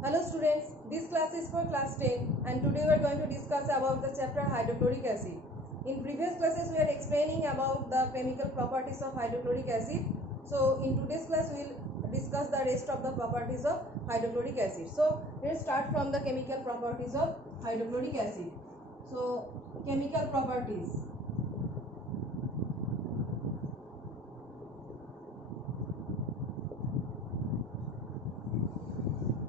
Hello students, this class is for class 10 and today we are going to discuss about the chapter hydrochloric acid. In previous classes we are explaining about the chemical properties of hydrochloric acid. So in today's class we will discuss the rest of the properties of hydrochloric acid. So let's start from the chemical properties of hydrochloric acid. So chemical properties.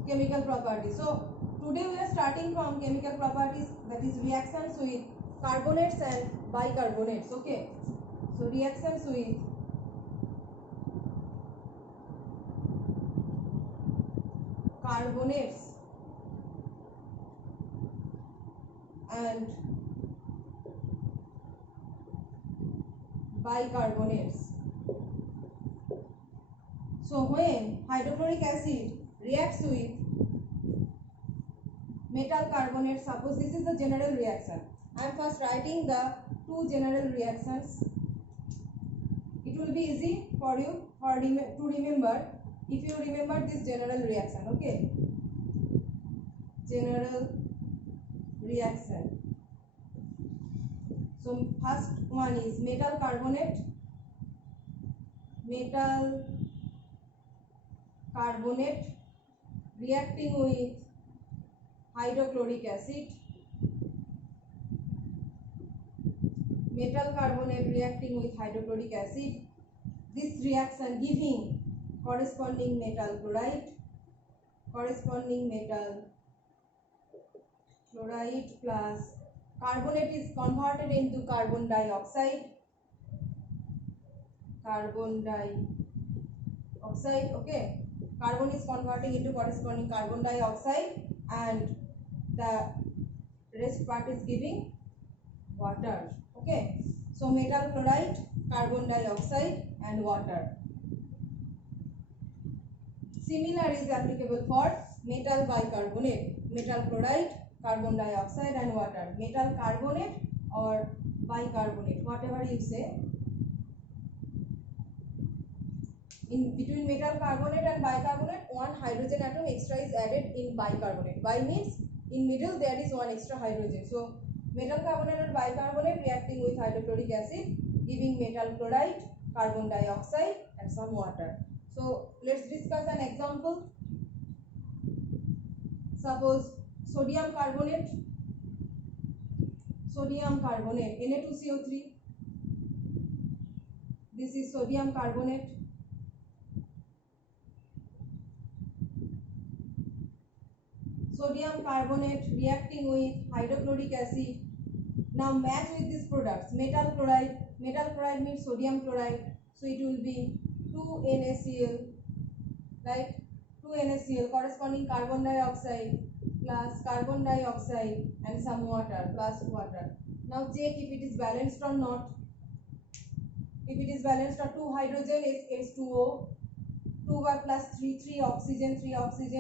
Chemical properties. So today we are starting from chemical properties, that is reactions with carbonates and bicarbonates. Okay, so reactions with carbonates and bicarbonates. So when hydrochloric acid reacts with metal carbonate, suppose this is the general reaction. I am first writing the two general reactions. It will be easy for you to remember if you remember this general reaction. Okay, general reaction. So first one is metal carbonate reacting with hydrochloric acid. Metal carbonate reacting with hydrochloric acid. This reaction giving corresponding metal chloride plus carbonate is converted into carbon dioxide. Okay, carbon is converting into corresponding carbon dioxide and the rest part is giving water. Okay, so metal chloride, carbon dioxide and water. Similar is applicable for metal bicarbonate, metal chloride, carbon dioxide and water. Metal carbonate or bicarbonate, whatever you say. In between metal carbonate and bicarbonate, one hydrogen atom extra is added in bicarbonate. Bi means in middle there is one extra hydrogen. So metal carbonate and bicarbonate reacting with hydrochloric acid giving metal chloride, carbon dioxide and some water. So let's discuss an example. Suppose sodium carbonate Na2CO3. This is sodium carbonate. Sodium carbonate reacting with hydrochloric acid. Now match with these products. Metal chloride means sodium chloride, so it will be 2NaCl, right? 2NaCl corresponding carbon dioxide plus carbon dioxide and some water plus water. Now check if it is balanced or not. If it is balanced, 2 hydrogen is H2O, 2 bar plus 3 oxygen,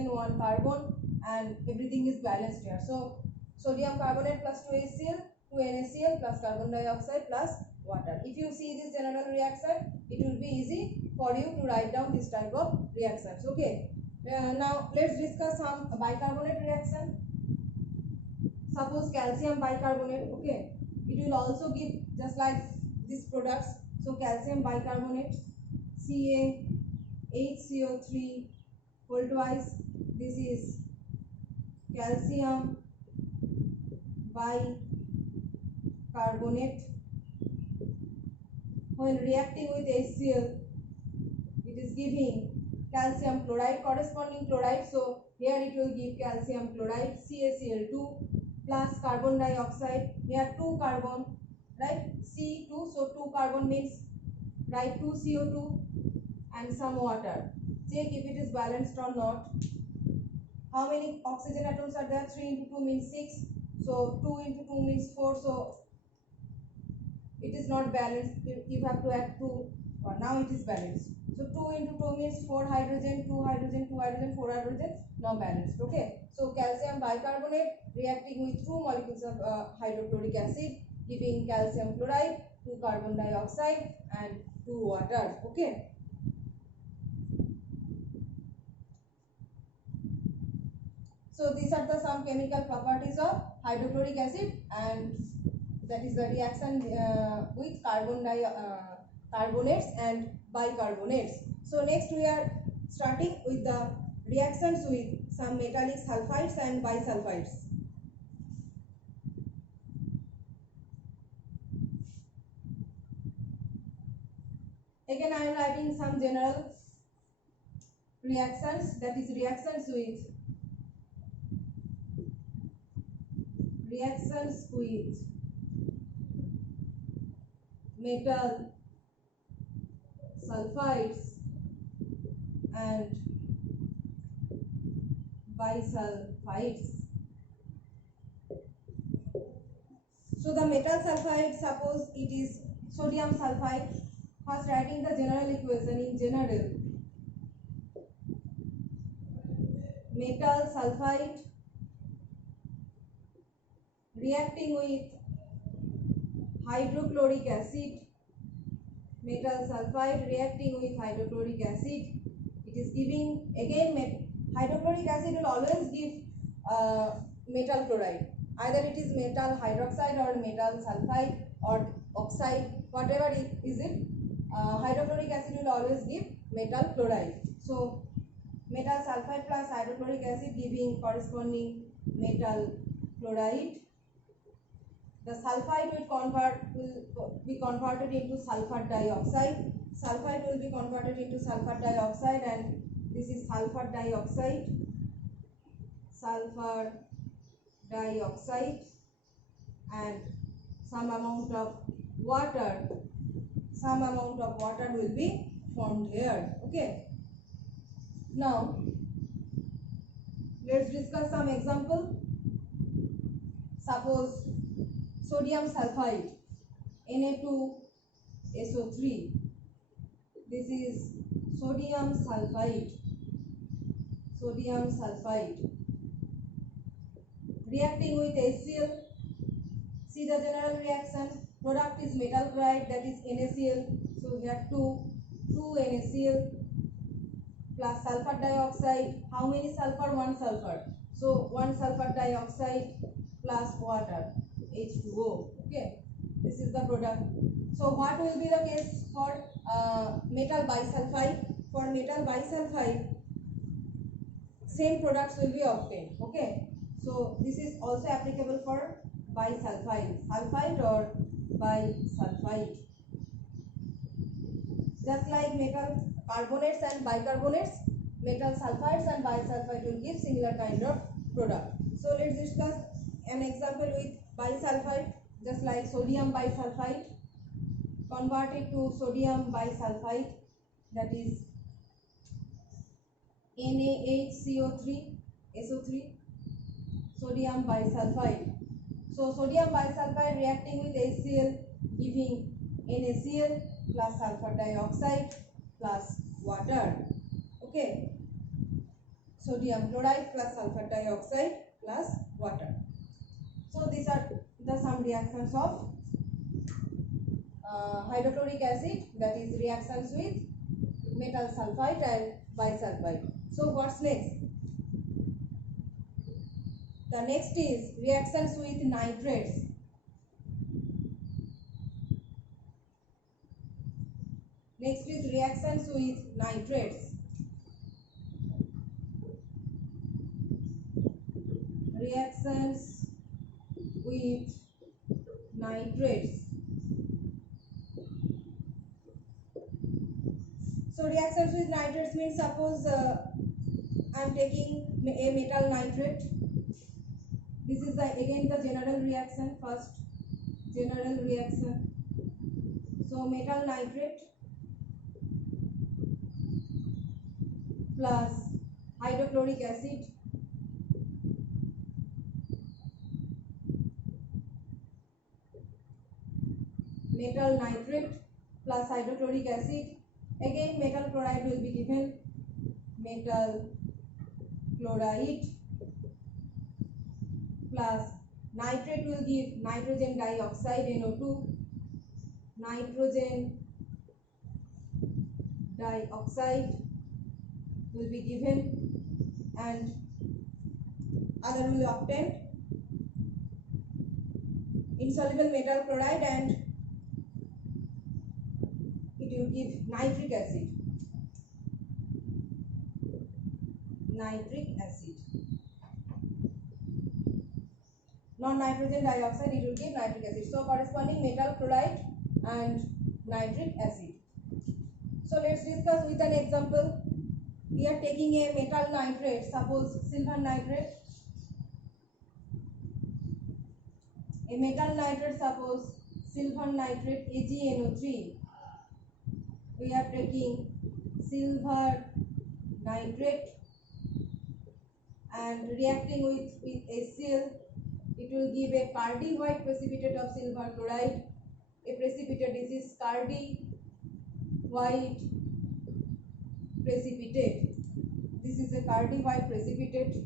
1 carbon, and everything is balanced here. So sodium carbonate plus 2HCl, 2NaCl plus carbon dioxide plus water. If you see this general reaction, it will be easy for you to write down this type of reactions. Okay. Now let's discuss some bicarbonate reaction. Suppose calcium bicarbonate. Okay, it will also give just like these products. So calcium bicarbonate, CaHCO3 whole twice. This is calcium bicarbonate. When reacting with HCl, it is giving calcium chloride, corresponding chloride. So here it will give calcium chloride, CaCl2 plus carbon dioxide. Here 2 carbon, right? C2, so 2 carbon means write 2 CO2 and some water. Check if it is balanced or not. How many oxygen atoms are there? 3 into 2 means 6. So 2 into 2 means 4. So it is not balanced. You have to add 2. Now it is balanced. So 2 into 2 means 4 hydrogen, 2 hydrogen, 2 hydrogen, 4 hydrogen. Now balanced. Okay. So calcium bicarbonate reacting with 2 molecules of hydrochloric acid giving calcium chloride, 2 carbon dioxide and 2 water. Okay. So these are the some chemical properties of hydrochloric acid, and that is the reaction with carbonates and bicarbonates. So next we are starting with the reactions with some metallic sulfides and bisulfides. Again I am writing some general reactions, that is reactions with metal sulfides and bisulfides. So the metal sulfide, suppose it is sodium sulfide. First writing the general equation. In general, metal sulfide reacting with hydrochloric acid, metal sulfide reacting with hydrochloric acid, it is giving again hydrochloric acid will always give metal chloride. Either it is metal hydroxide or metal sulfide or oxide, whatever is it, hydrochloric acid will always give metal chloride. So metal sulfide plus hydrochloric acid giving corresponding metal chloride. The sulfide will be converted into sulfur dioxide. Sulfide will be converted into sulfur dioxide, and this is sulfur dioxide. Sulfur dioxide, and some amount of water will be formed here. Okay. Now let's discuss some example. Suppose sodium sulfide, Na2SO3. This is sodium sulfide reacting with HCl. See the general reaction. Product is metal chloride, that is NaCl. So here 2 NaCl plus sulfur dioxide. How many sulfur? 1 sulfur. So 1 sulfur dioxide plus water, H2O. Okay, this is the product. So what will be the case for metal bisulfide? For metal bisulfide, same products will be obtained. Okay, so this is also applicable for bisulfide, sulfide or bisulfide. Just like metal carbonates and bicarbonates, metal sulfides and bisulfide will give similar kind of product. So let's discuss an example with bisulfide. Just like sodium bisulfide, converted to sodium bisulfide, that is NaHCO3 SO3, sodium bisulfide. So sodium bisulfide reacting with HCl giving NaCl plus sulfur dioxide plus water. Okay, sodium chloride plus sulfur dioxide plus water. So these are the some reactions of hydrochloric acid, that is reactions with metal sulfide and bisulfide. So what's next? The next is reactions with nitrates. Next is reactions with nitrates. Reactions with nitrates. So reactions with nitrates means, suppose I am taking a metal nitrate. This is again the general reaction. First general reaction. So metal nitrate plus hydrochloric acid metal nitrate plus hydrochloric acid. Again metal chloride will be given, metal chloride plus nitrate will give nitrogen dioxide, NO2, nitrogen dioxide will be given, and Other will be obtained insoluble metal chloride and it will give nitric acid. Non-nitrogen dioxide, it will give nitric acid. So corresponding metal chloride and nitric acid. So let's discuss with an example. We are taking a metal nitrate, suppose silver nitrate. A metal nitrate, suppose silver nitrate AgNO3. We are taking silver nitrate and reacting with HCl, it will give a Cardi white precipitate of silver chloride. A precipitate, this is Cardi white precipitate. This is a Cardi white precipitate.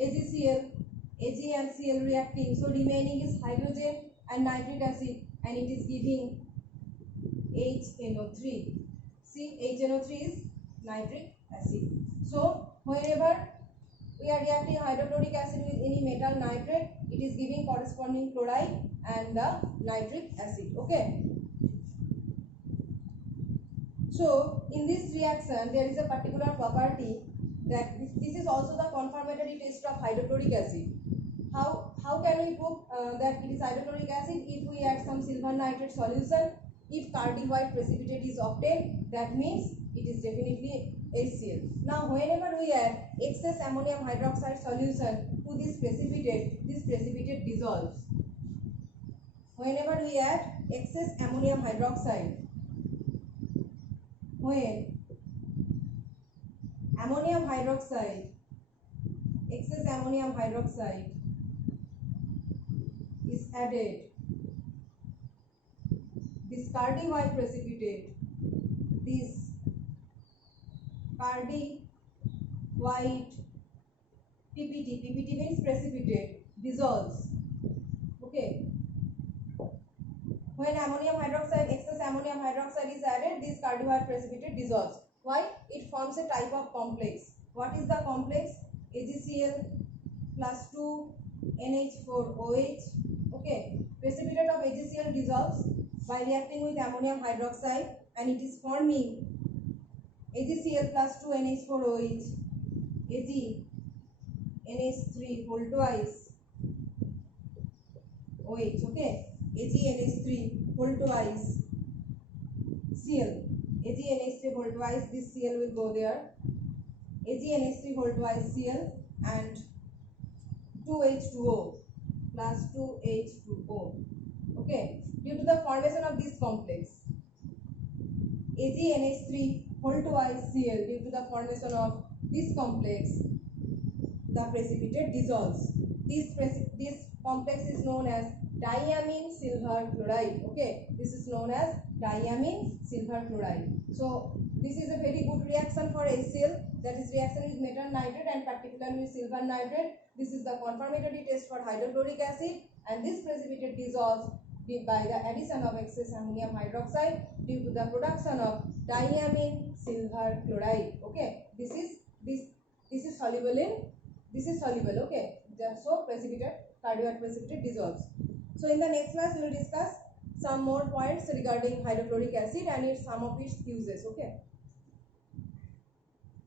AgCl, Ag and Cl reacting, so remaining is hydrogen and nitric acid and it is giving HNO3. See, HNO3 is nitric acid. So whenever we are reacting hydrochloric acid with any metal nitrate, it is giving corresponding chloride and the nitric acid. Okay. So in this reaction there is a particular property that this is also the confirmatory test of hydrochloric acid. How can we prove that it is hydrochloric acid? If we add some silver nitrate solution, if Cardi white precipitate is obtained, that means it is definitely HCl. Now whenever we add excess ammonium hydroxide solution to this precipitate dissolves. Whenever we add excess ammonium hydroxide, when excess ammonium hydroxide is added, this Cardi white precipitate, this Cardi white PPT means precipitate, dissolves. Okay. When excess ammonium hydroxide is added, this Cardi white precipitate dissolves. Why? It forms a type of complex. What is the complex? AgCl plus 2 NH4OH. Okay. Precipitate of AgCl dissolves by reacting with ammonium hydroxide and it is forming AgCl plus 2 NH4OH, AgNH3 whole twice OH. Okay. AgNH3 whole twice Cl. AgNH3 whole twice, this Cl will go there. AgNH3 whole twice Cl and 2H2O plus 2H2O. Okay. Due to the formation of this complex, AgNH3 whole twice Cl, due to the formation of this complex, the precipitate dissolves. This complex is known as diamine silver chloride. Okay, this is known as diamine silver chloride. So this is a very good reaction for HCl, that is reaction with metal nitrate and particularly with silver nitrate. This is the confirmatory test for hydrochloric acid and this precipitate dissolves by the addition of excess ammonium hydroxide due to the production of diamine silver chloride. Okay, this is soluble in, this is soluble. Okay, so precipitate, Cardi white precipitate dissolves. So in the next class we will discuss some more points regarding hydrochloric acid and some of its uses. Okay.